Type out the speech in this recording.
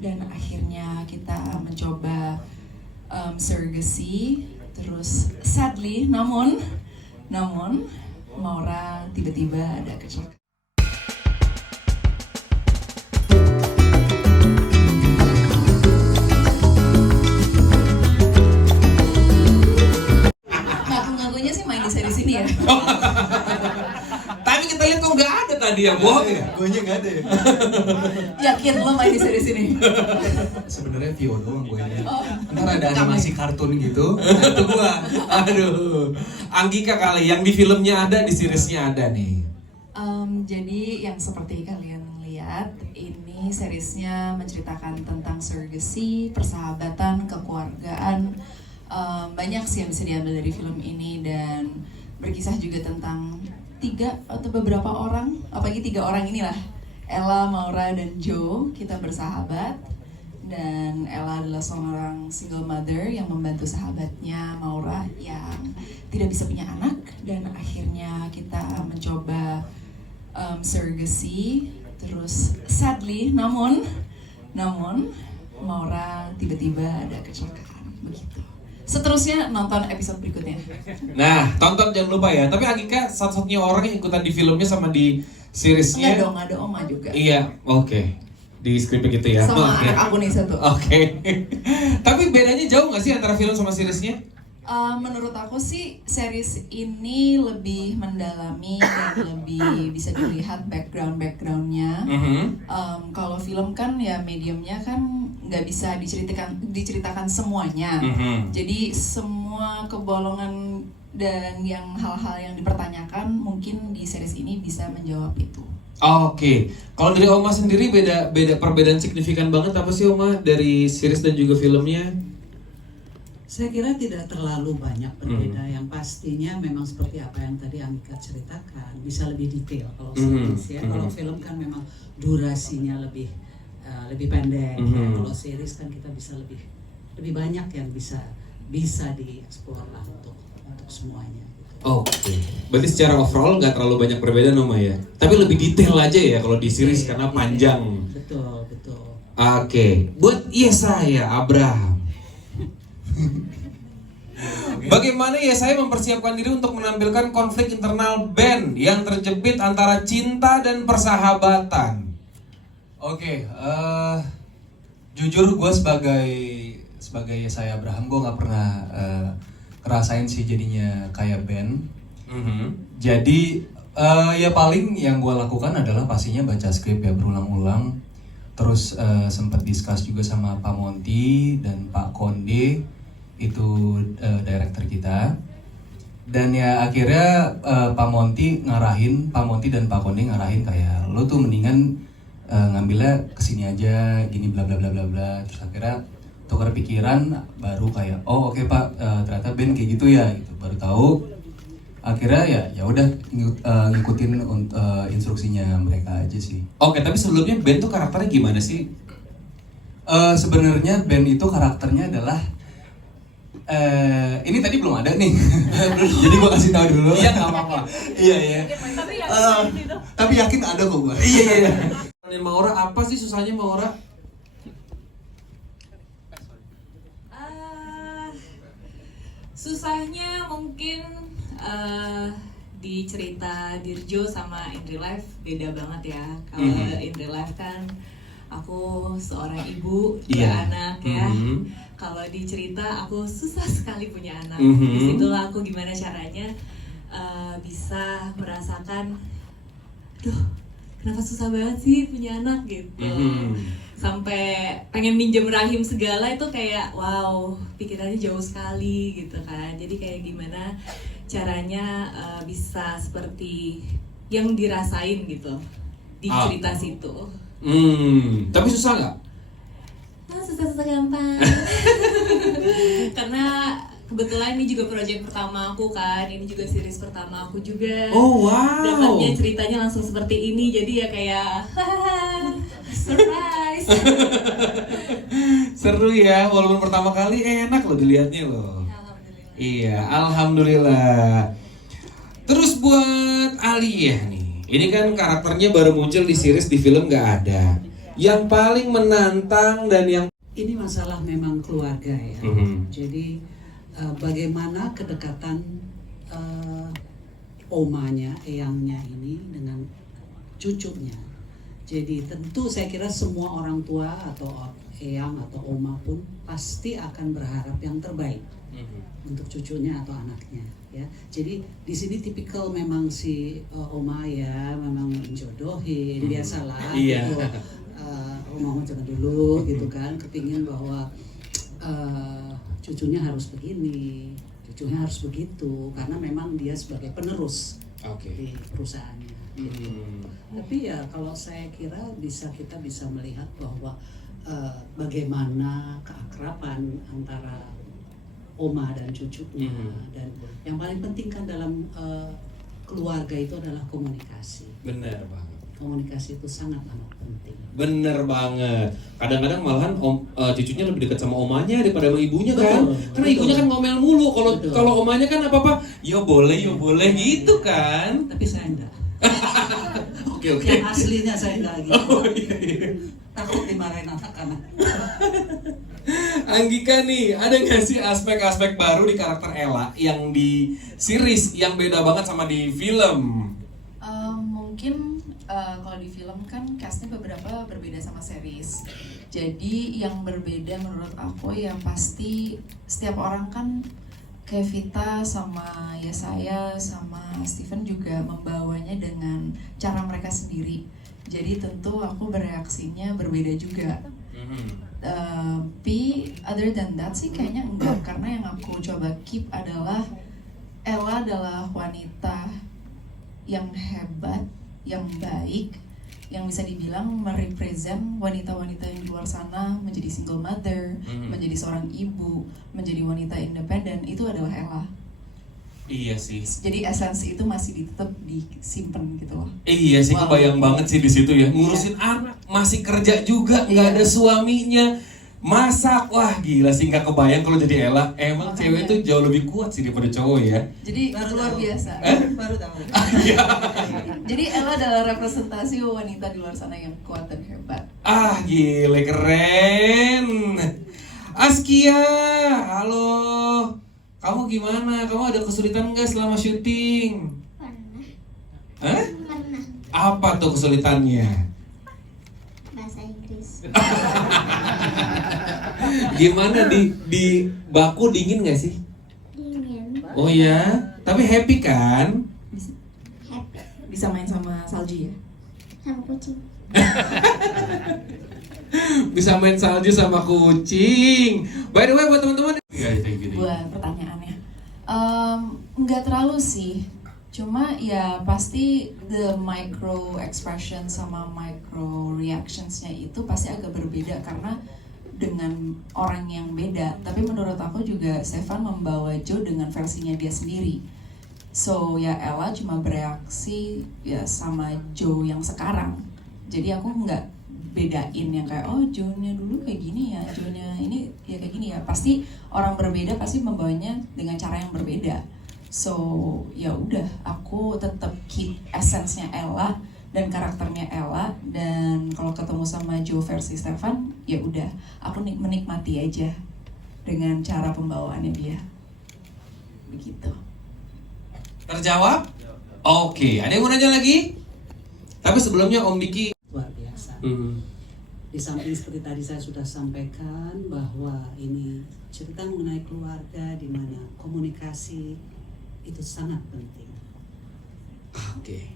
dan akhirnya kita mencoba surrogacy. Terus sadly, namun Maura tiba-tiba ada kecelakaan. Ngaku-ngakunya sih main di series ini ya. Tapi kita lihat kok nggak ada tadi ya, bohong ya? Guanya nggak ada ya? Yakin lo main di series ini? Sebenarnya Vio doang guanya. Oh. Ntar ada animasi kartun gitu, nah itu gua. Aduh, Anggika kali yang di filmnya ada, di seriesnya ada nih. Jadi yang seperti kalian lihat, ini seriesnya menceritakan tentang surrogacy, persahabatan, kekeluargaan. Banyak sih yang bisa diambil dari film ini dan berkisah juga tentang 3 atau beberapa orang, apalagi 3 orang inilah, Ella, Maura, dan Joe. Kita bersahabat dan Ella adalah seorang single mother yang membantu sahabatnya Maura yang tidak bisa punya anak, dan akhirnya kita mencoba surrogacy. Terus sadly, namun Maura tiba-tiba ada kecelakaan begitu. Seterusnya nonton episode berikutnya. Nah, tonton jangan lupa ya. Tapi Anggika satu-satunya orang yang ikutan di filmnya sama di seriesnya. Enggak dong, ada Oma juga. Iya, oke. Di skripnya gitu ya. Sama Oke. anak aku nih satu. Oke. Tapi bedanya jauh nggak sih antara film sama seriesnya? Menurut aku sih series ini lebih mendalami dan lebih bisa dilihat backgroundnya. Kalau film kan ya mediumnya kan nggak bisa diceritakan semuanya. Jadi semua kebolongan dan yang hal-hal yang dipertanyakan mungkin di series ini bisa menjawab itu. Oke. Kalau dari Oma sendiri beda perbedaan signifikan banget apa sih Oma dari series dan juga filmnya? Saya kira tidak terlalu banyak berbeda. Yang pastinya memang seperti apa yang tadi Anggika ceritakan, bisa lebih detail kalau series ya. Kalau film kan memang durasinya lebih pendek. Ya. Kalau series kan kita bisa lebih banyak yang bisa dieksplor lah untuk semuanya. Oke. Berarti secara overall nggak terlalu banyak perbedaan Oma ya. Tapi lebih detail aja ya kalau di series karena panjang. Betul. Oke. Buat saya Abraham. Bagaimana ya saya mempersiapkan diri untuk menampilkan konflik internal band yang terjepit antara cinta dan persahabatan? Oke, jujur gue sebagai saya Abraham, gue nggak pernah ngerasain sih jadinya kayak band. Jadi ya paling yang gue lakukan adalah pastinya baca skrip ya berulang-ulang. Terus sempat discuss juga sama Pak Monty dan Pak Konde, itu director kita. Dan ya akhirnya Pak Monty dan Pak Konde ngarahin kayak lo tuh mendingan ngambilnya kesini aja gini bla bla bla bla bla. Terus akhirnya tukar pikiran, baru kayak oh oke Pak, ternyata band kayak gitu ya gitu. Baru tahu akhirnya ya udah ngikutin instruksinya mereka aja sih. Oke, tapi sebelumnya band tuh karakternya gimana sih? Sebenarnya band itu karakternya adalah ini tadi belum ada nih. Jadi gua kasih tahu dulu. Iya, nggak apa-apa. Iya. Tapi yakin ada kok gua. Iya. Maura, apa sih susahnya Maura? Susahnya mungkin di cerita Dirjo sama in real life beda banget ya. Kalau in real life kan aku seorang ibu, 2 anak ya. Kalau di cerita aku susah sekali punya anak. Disitulah aku gimana caranya bisa merasakan, duh kenapa susah banget sih punya anak gitu. Sampai pengen minjem rahim segala itu kayak wow, pikirannya jauh sekali gitu kan. Jadi kayak gimana caranya bisa seperti yang dirasain gitu di cerita situ. Tapi susah nggak? Susah-susah gampang. Karena kebetulan ini juga proyek pertama aku kan, ini juga series pertama aku juga. Oh wow. Dapatnya ceritanya langsung seperti ini, jadi ya kayak surprise. Seru ya, walaupun pertama kali enak loh dilihatnya loh. Alhamdulillah. Iya, alhamdulillah. Terus buat Aliyah nih, ini kan karakternya baru muncul di series, di film nggak ada. yang paling menantang dan yang Ini masalah memang keluarga ya. Jadi bagaimana kedekatan omanya, eyangnya ini dengan cucunya. Jadi tentu saya kira semua orang tua atau eyang atau oma pun pasti akan berharap yang terbaik untuk cucunya atau anaknya. Ya, jadi di sini tipikal memang si oma ya memang menjodohin, biasalah. Iya. Gitu. Oma jangan dulu gitu kan, kepingin bahwa cucunya harus begini, cucunya harus begitu, karena memang dia sebagai penerus di perusahaannya. Gitu. Tapi ya kalau saya kira kita bisa melihat bahwa bagaimana keakraban antara oma dan cucunya, dan yang paling penting kan dalam keluarga itu adalah komunikasi. benar banget. Komunikasi itu sangat amat penting. Bener banget. Kadang-kadang malahan cucunya lebih dekat sama omanya daripada sama ibunya kan. Betul, Karena betul. ibunya kan ngomel mulu. Betul. Kalau omanya kan apa-apa, yo boleh gitu kan. Tapi saya enggak. Oke. Yang aslinya saya enggak gitu. Oh, iya. Takut dimarahin anak-anak. Anggika nih, ada nggak sih aspek-aspek baru di karakter Ella yang di series yang beda banget sama di film? Mungkin kalau di film kan castnya beberapa berbeda sama series. Jadi yang berbeda menurut aku yang pasti setiap orang kan kayak Vita sama ya saya sama Steven juga membawanya dengan cara mereka sendiri. Jadi tentu aku bereaksinya berbeda juga. Tapi other than that sih kayaknya enggak, karena yang aku coba keep adalah Ella adalah wanita yang hebat, yang baik, yang bisa dibilang merepresent wanita-wanita yang di luar sana menjadi single mother, menjadi seorang ibu, menjadi wanita independen, itu adalah Ella. Iya sih. Jadi esensi itu masih tetap disimpan gitu loh. Iya sih, Wow. kebayang banget sih di situ ya. Ngurusin anak, masih kerja juga, nggak ada suaminya, masak, wah gila sih, nggak kebayang kalau jadi Ella. Emang Makanya. cewek itu jauh lebih kuat sih daripada cowok ya. Jadi luar biasa. Baru tahu. Jadi Ella adalah representasi wanita di luar sana yang kuat dan hebat. Ah gile, keren. Askia, halo. Kamu gimana? Kamu ada kesulitan nggak selama syuting? Pernah. Hah? Pernah. Apa tuh kesulitannya? Bahasa Inggris. Gimana di baku dingin nggak sih? Dingin. Oh ya, tapi happy kan? Happy. Bisa main sama salju ya? Sama kucing. Bisa main salju sama kucing. By the way, buat teman-teman. Iya, thank you. Buat pertanyaannya, nggak terlalu sih. Cuma ya pasti the micro expression sama micro reactionsnya itu pasti agak berbeda karena dengan orang yang beda. Tapi menurut aku juga Stefan membawa Joe dengan versinya dia sendiri. So ya Ella cuma bereaksi ya sama Joe yang sekarang. Jadi aku nggak bedain yang kayak oh Joe-nya dulu kayak gini ya, Joe-nya ini ya kayak gini ya. Pasti orang berbeda pasti membawanya dengan cara yang berbeda. So ya udah, aku tetap keep essence-nya Ella dan karakternya Ella, dan kalau ketemu sama Joe versi Stefan ya udah, aku menikmati aja dengan cara pembawaannya dia. Begitu. Terjawab? Oke, ada yang mau nanya lagi? Tapi sebelumnya Om Diki. Luar biasa. Hmm. Di samping seperti tadi saya sudah sampaikan bahwa ini cerita mengenai keluarga di mana komunikasi itu sangat penting. Oke.